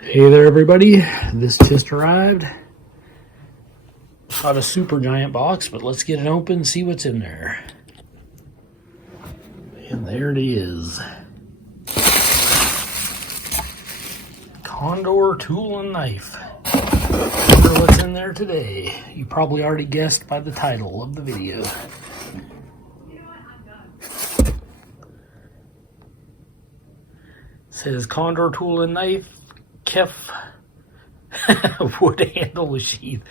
Hey there everybody, this just arrived. Not a super giant box, but let's get it open and see what's in there. And there it is. Condor tool and knife. Wonder what's in there today. You probably already guessed by the title of the video. It says Condor tool and knife, Kephart wood handle with sheath.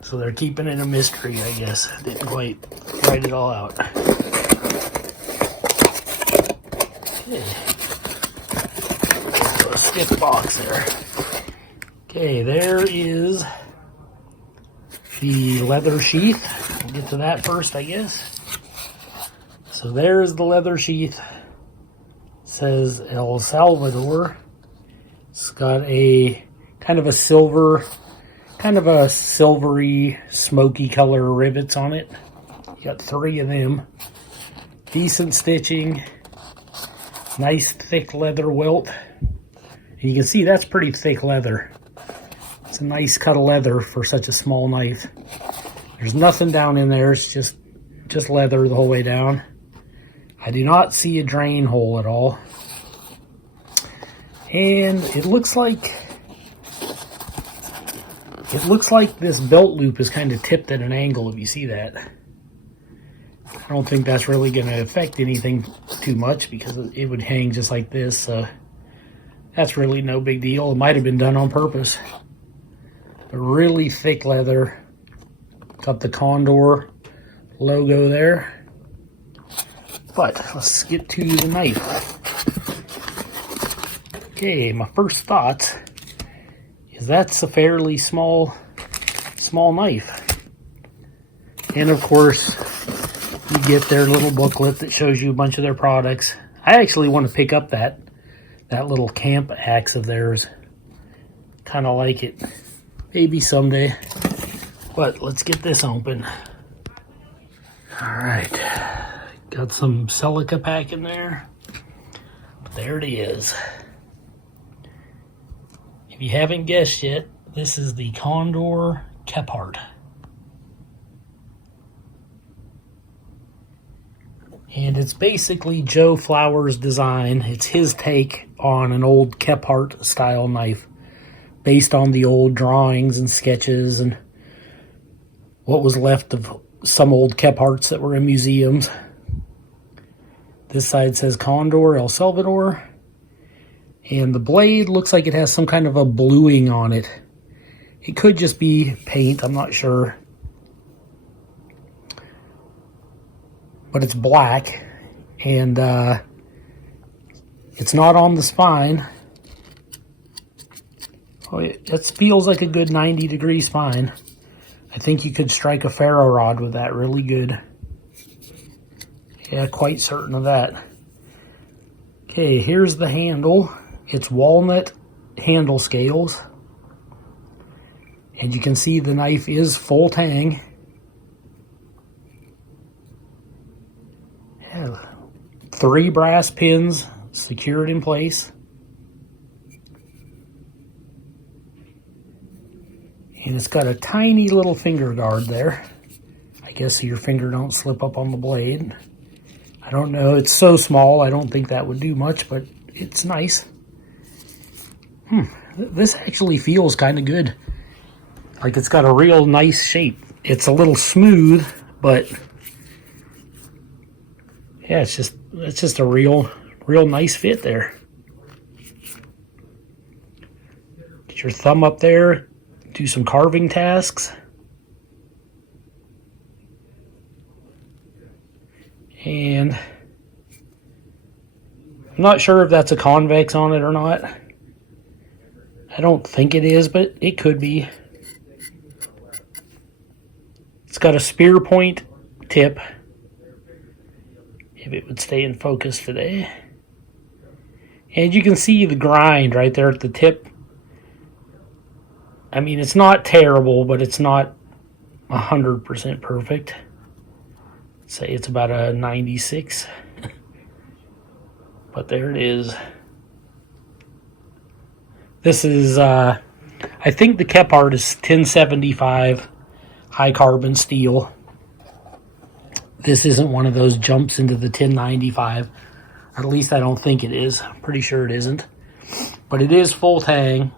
So they're keeping it a mystery, I guess. Didn't quite write it all out. Okay. So a stiff box there. Okay, there is the leather sheath. We'll get to that first, I guess. So there's the leather sheath. It says El Salvador. It's got a kind of a silvery, smoky color rivets on it. You got 3 of them. Decent stitching. Nice thick leather welt. And you can see that's pretty thick leather. It's a nice cut of leather for such a small knife. There's nothing down in there. It's just leather the whole way down. I do not see a drain hole at all. And it looks like this belt loop is kind of tipped at an angle, if you see that. I don't think that's really going to affect anything too much because it would hang just like this. That's really no big deal. It might have been done on purpose. But really thick leather. Got the Condor logo there. But let's get to the knife. Okay, my first thoughts is that's a fairly small knife. And of course, you get their little booklet that shows you a bunch of their products. I actually want to pick up that little camp axe of theirs. Kind of like it. Maybe someday. But let's get this open. Alright. Got some silica pack in there. But there it is. If you haven't guessed yet, this is the Condor Kephart. And it's basically Joe Flower's design. It's his take on an old Kephart style knife based on the old drawings and sketches and what was left of some old Kepharts that were in museums. This side says Condor, El Salvador. And the blade looks like it has some kind of a bluing on it. It could just be paint, I'm not sure. But it's black, and it's not on the spine. Oh, it feels like a good 90-degree spine. I think you could strike a ferro rod with that really good. Yeah, quite certain of that. Okay, here's the handle. It's walnut handle scales. And you can see the knife is full tang. Yeah, 3 brass pins secured in place. And it's got a tiny little finger guard there. I guess so your finger don't slip up on the blade. I don't know, it's so small, I don't think that would do much, but it's nice. This actually feels kind of good. Like it's got a real nice shape. It's a little smooth, but yeah, it's just a real nice fit there. Get your thumb up there, do some carving tasks. And I'm not sure if that's a convex on it or not. I don't think it is, but it could be. It's got a spear point tip, if it would stay in focus today. And you can see the grind right there at the tip. I mean, it's not terrible, but it's not 100% perfect. Say it's about a 96. But there it is. This is, I think the Kephart is 1075 high carbon steel. This isn't one of those jumps into the 1095. At least I don't think it is. Pretty sure it isn't. But it is full tang.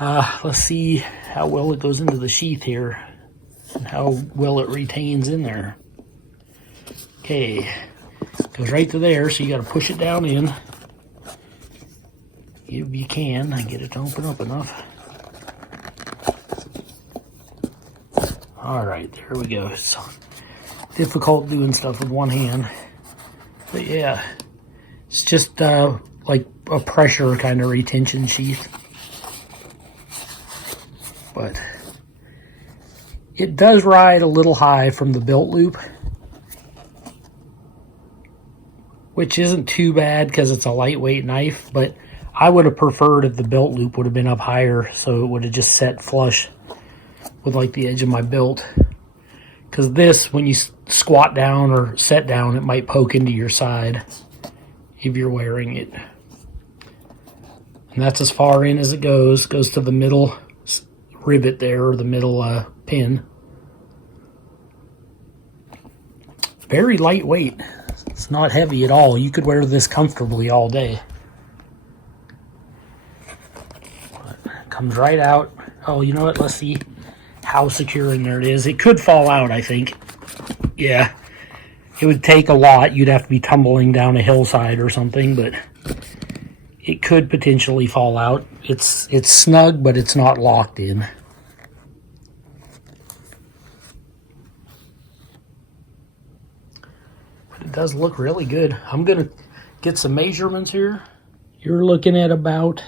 Let's see how well it goes into the sheath here and how well it retains in there. Okay, goes right to there, so you got to push it down in. If you can, get it to open up enough. All right, there we go. It's difficult doing stuff with one hand. But yeah, it's just like a pressure kind of retention sheath. But it does ride a little high from the belt loop, which isn't too bad because it's a lightweight knife, but I would have preferred if the belt loop would have been up higher, so it would have just set flush with like the edge of my belt. Because this, when you squat down or set down, it might poke into your side if you're wearing it. And that's as far in as it goes. Goes to the middle rivet there, or the middle pin. Very lightweight. It's not heavy at all. You could wear this comfortably all day. Comes right out. Oh, you know what? Let's see how secure in there it is. It could fall out, I think. Yeah. It would take a lot. You'd have to be tumbling down a hillside or something, but it could potentially fall out. It's snug, but it's not locked in. But it does look really good. I'm going to get some measurements here. You're looking at about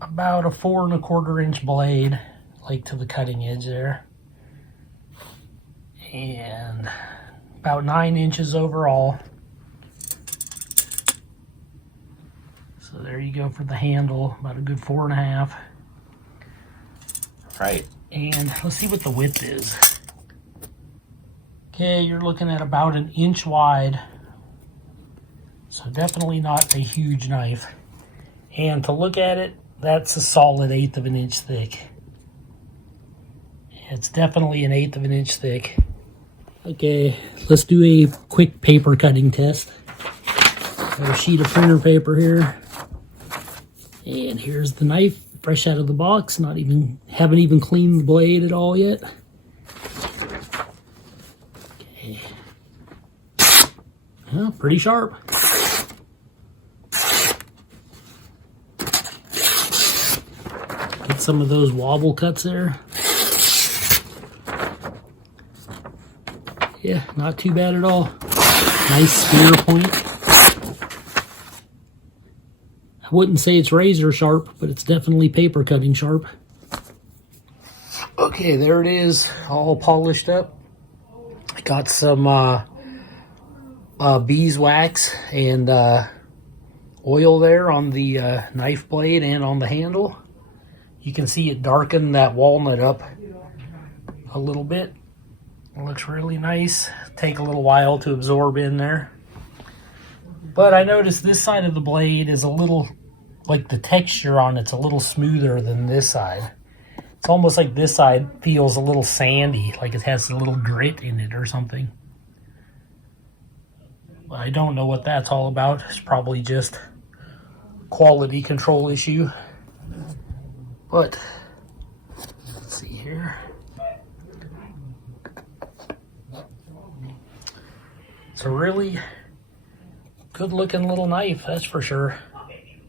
a 4 1/4 inch blade, like to the cutting edge there, and about 9 inches overall. So there you go for the handle, about a good 4 1/2. Right, and let's see what the width is. Okay, you're looking at about 1 inch wide, so definitely not a huge knife. And to look at it, that's a solid 1/8 of an inch thick. It's definitely 1/8 of an inch thick. Okay, let's do a quick paper cutting test. Got a sheet of printer paper here. And here's the knife, fresh out of the box. Haven't even cleaned the blade at all yet. Okay. Well, pretty sharp. Get some of those wobble cuts there. Yeah, not too bad at all. Nice spear point. I wouldn't say it's razor sharp, but it's definitely paper cutting sharp. Okay, there it is, all polished up. I got some beeswax and oil there on the knife blade and on the handle. You can see it darken that walnut up a little bit. It looks really nice. Take a little while to absorb in there. But I noticed this side of the blade is a little, like the texture on it's a little smoother than this side. It's almost like this side feels a little sandy, like it has a little grit in it or something. But I don't know what that's all about. It's probably just quality control issue. But let's see here. It's a really good looking little knife, that's for sure.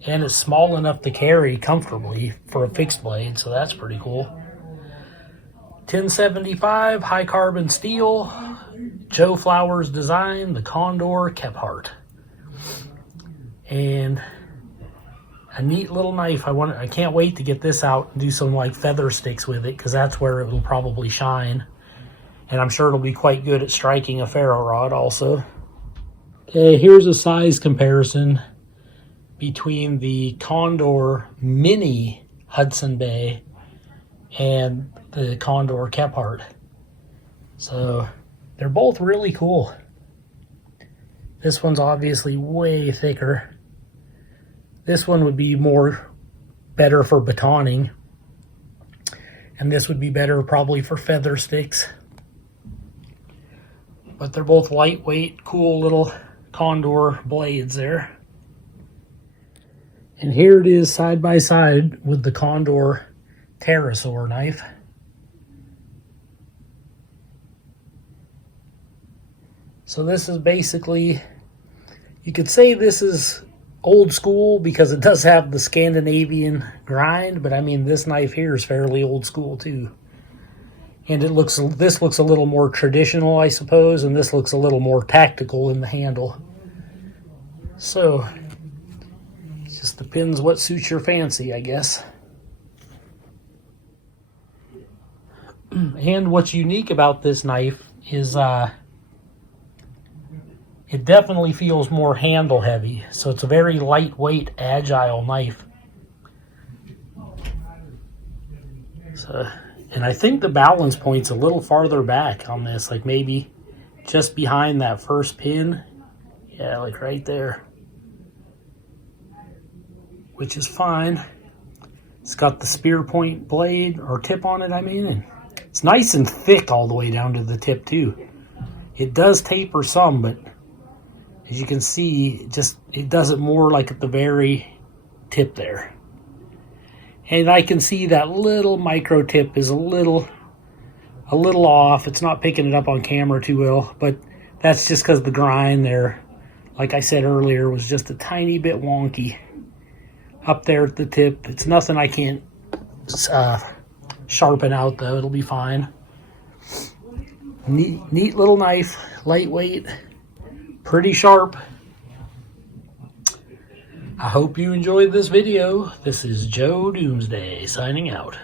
And it's small enough to carry comfortably for a fixed blade, so that's pretty cool. 1075 high carbon steel, Joe Flowers design, the Condor Kephart. And a neat little knife. I can't wait to get this out and do some like feather sticks with it, because that's where it will probably shine. And I'm sure it'll be quite good at striking a ferro rod also. Okay, here's a size comparison between the Condor Mini Hudson Bay and the Condor Kephart. So they're both really cool. This one's obviously way thicker. This one would be better for batoning. And this would be better probably for feather sticks. But they're both lightweight, cool little Condor blades there. And here it is side by side with the Condor pterosaur knife. So this is basically, you could say this is old school because it does have the Scandinavian grind, but I mean this knife here is fairly old school too. And this looks a little more traditional, I suppose, and this looks a little more tactical in the handle. So it just depends what suits your fancy, I guess. And what's unique about this knife is it definitely feels more handle heavy. So it's a very lightweight, agile knife. So, and I think the balance point's a little farther back on this, like maybe just behind that first pin. Yeah, like right there. Which is fine. It's got the spear point blade, or tip on it, I mean. And it's nice and thick all the way down to the tip too. It does taper some, but as you can see, it does it more like at the very tip there. And I can see that little micro tip is a little off. It's not picking it up on camera too well, but that's just because the grind there, like I said earlier, was just a tiny bit wonky up there at the tip. It's nothing I can't sharpen out though. It'll be fine. Neat little knife, lightweight, pretty sharp. I hope you enjoyed this video. This is Joe Doomsday signing out.